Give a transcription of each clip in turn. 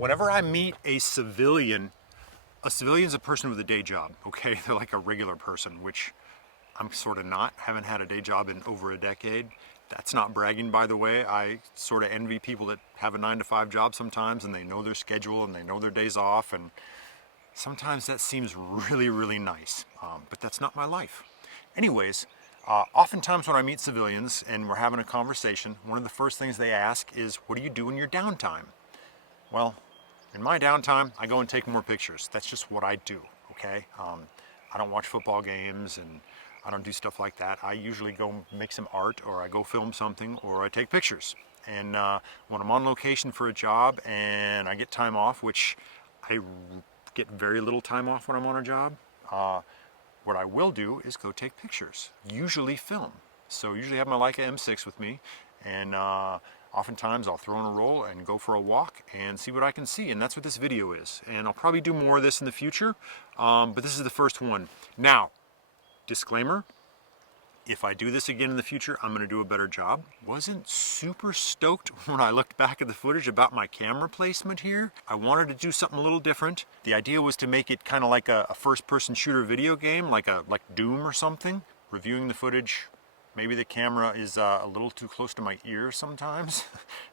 Whenever I meet a civilian's a person with a day job, okay? They're like a regular person, which I'm sort of not. Haven't had a day job in over a decade. That's not bragging, by the way. I sort of envy people that have a 9-to-5 job sometimes, and they know their schedule and they know their days off, and sometimes that seems really, really nice, but that's not my life. Anyways, oftentimes when I meet civilians and we're having a conversation, one of the first things they ask is, what do you do in your downtime? Well, in my downtime, I go and take more pictures. That's just what I do, okay? I don't watch football games and I don't do stuff like that. I usually go make some art, or I go film something, or I take pictures. And when I'm on location for a job and I get time off, which I get very little time off when I'm on a job, what I will do is go take pictures, usually film. So usually have my Leica M6 with me, and oftentimes I'll throw in a roll and go for a walk and see what I can see, and that's what this video is. And I'll probably do more of this in the future, but this is the first one. Now, disclaimer, if I do this again in the future, I'm going to do a better job. Wasn't super stoked when I looked back at the footage about my camera placement here. I wanted to do something a little different. The idea was to make it kind of like a first-person shooter video game, like Doom or something. Reviewing the footage, maybe the camera is a little too close to my ear sometimes.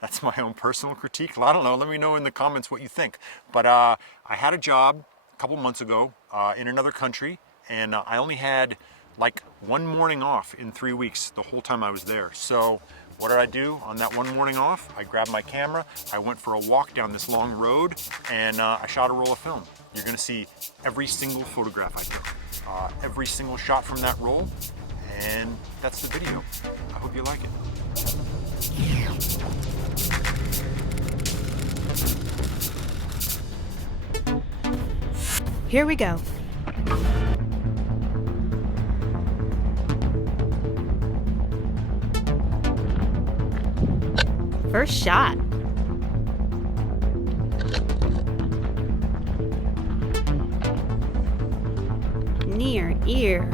That's my own personal critique. Well, I don't know. Let me know in the comments what you think. But I had a job a couple months ago in another country, and I only had like one morning off in 3 weeks the whole time I was there. So what did I do on that one morning off? I grabbed my camera, I went for a walk down this long road, and I shot a roll of film. You're gonna see every single photograph I took, every single shot from that roll, and that's the video. I hope you like it. Here we go. First shot. Near ear.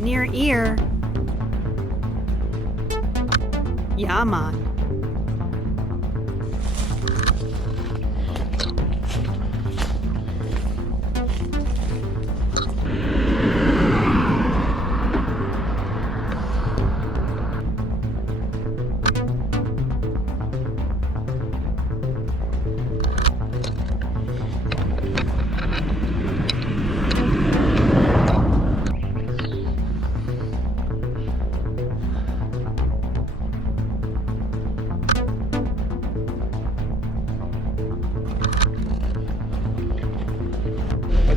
Near ear. Yeah, man.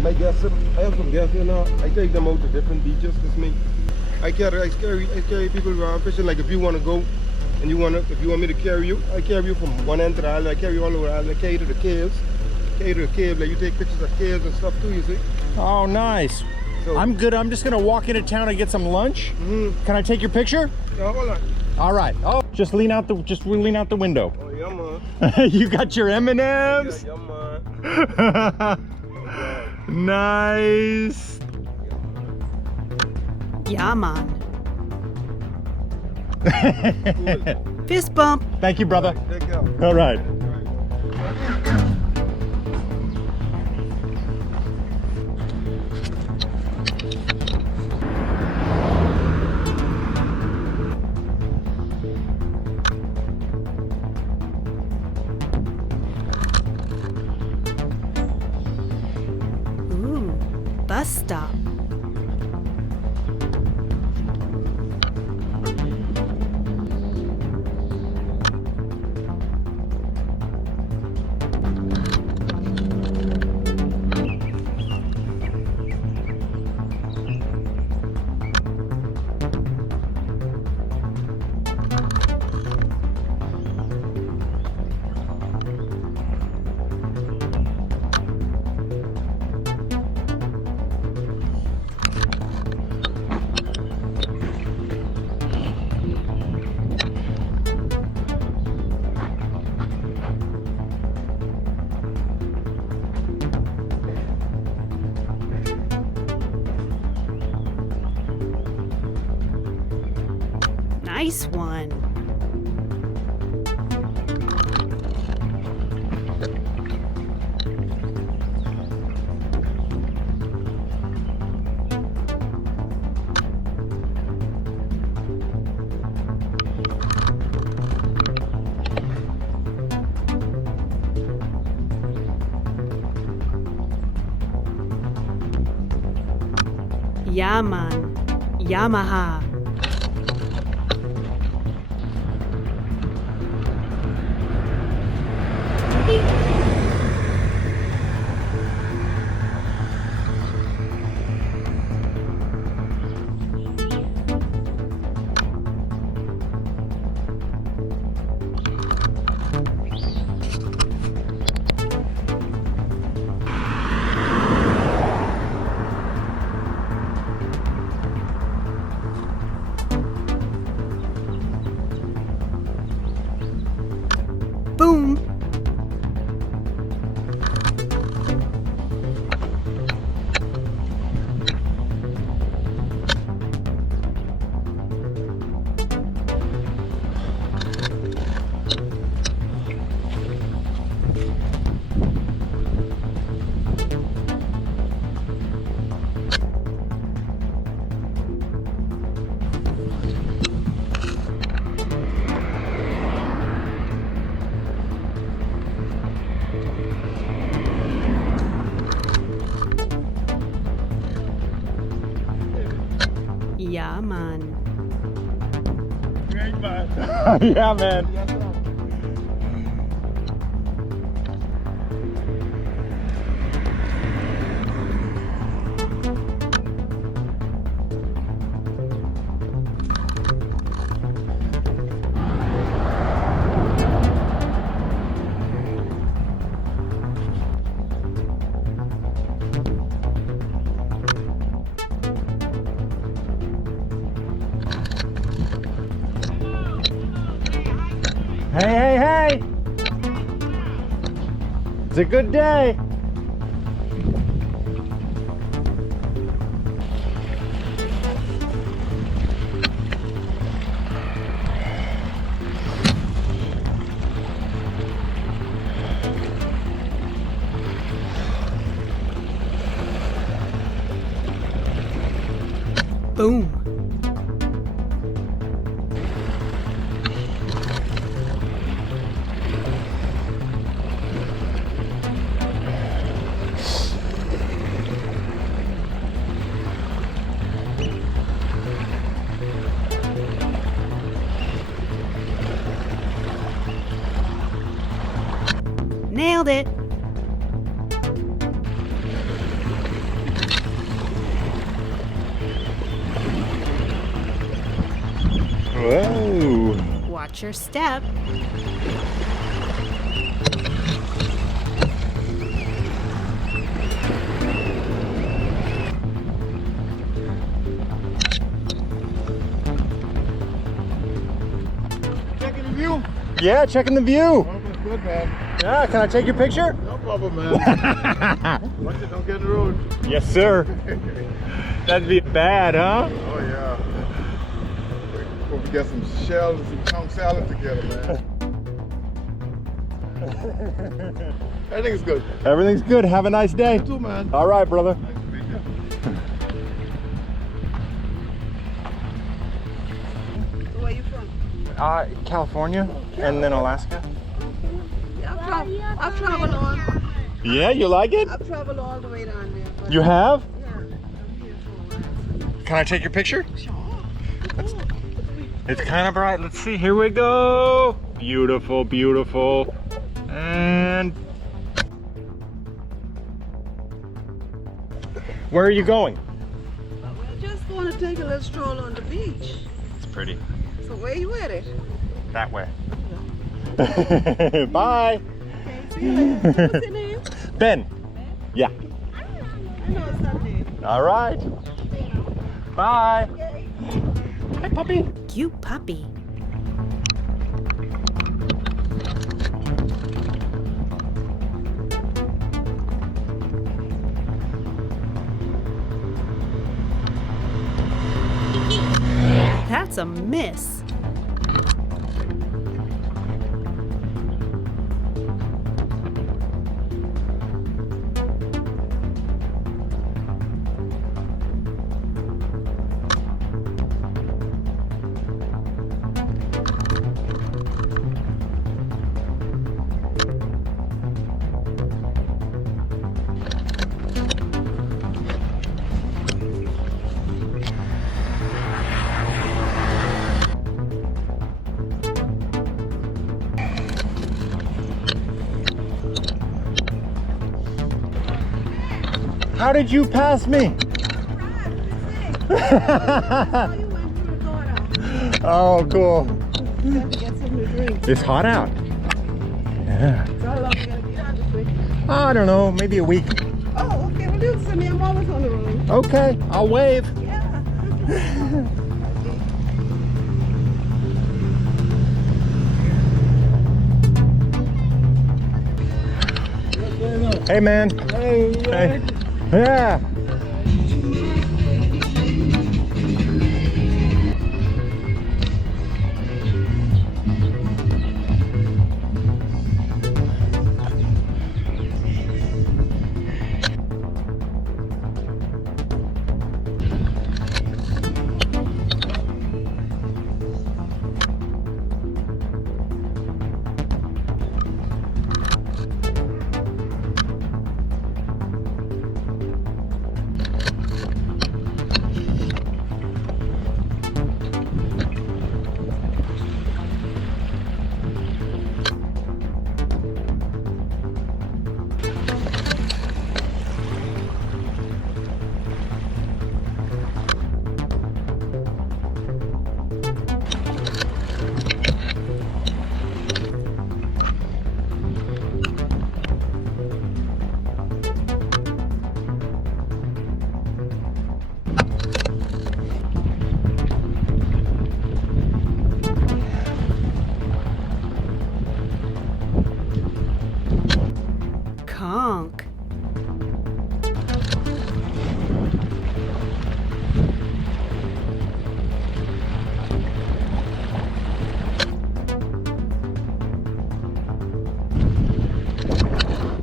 My guests, I have some guests, you know, I take them out to different beaches with me. I carry people fishing. Like if you want to go and if you want me to carry you, I carry you from one end to the other. I carry you all over the island. I carry you to the caves. Like you take pictures of caves and stuff too, you see. Oh, nice. So, I'm good. I'm just gonna walk into town and get some lunch. Can I take your picture? Yeah, hold on. All right. Oh, just lean out the window. Oh yeah, man. You got your M&Ms? Yeah, man. Nice. Yeah, man. Cool. Fist bump. Thank you, brother. Take care. All right. Ooh, bus stop. Nice one. Yaman. Yamaha. Boom. Yeah, man. Great man. Yeah, man. Yes, sir. Hey, hey, hey! It's a good day. Boom. Nailed it. Whoa. Watch your step. Checking the view. Yeah, checking the view. Oh, that's good, man. Yeah, can I take your picture? No problem, man. Watch it, don't get in the road. Yes, sir. That'd be bad, huh? Oh, yeah. Hope we get some shells and some conch salad together, man. Everything's good. Everything's good. Have a nice day. You too, man. All right, brother. Nice to meet you. Where you from? California and then Alaska. Yeah, I've traveled all. Yeah, you like it? I've traveled all the way down there. But You have? yeah, I'm here for a while. Can I take your picture? Sure. It's kind of bright. Let's see. Here we go. Beautiful, beautiful. And where are you going? We're just going to take a little stroll on the beach. It's pretty. So where you headed? That way. Bye. Okay, see you later. What's your name? Ben. Yeah. I know it's not name. All right. Bye. Hi, puppy. Cute puppy. That's a miss. How did you pass me? Oh, cool. You have to get something to drink. It's hot out. Yeah. So how long you gonna be on this week? I don't know, maybe a week. Oh, okay. Well, you send me. I'm always on the road. Okay, I'll wave. Yeah. Hey, man. Hey. Yeah. Conk.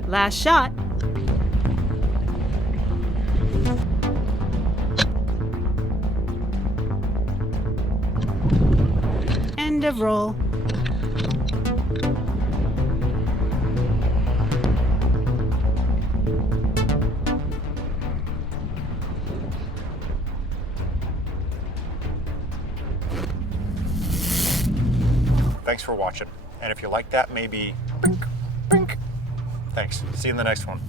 Last shot. End of roll. Thanks for watching. And if you like that, maybe... Bink, bink. Thanks. See you in the next one.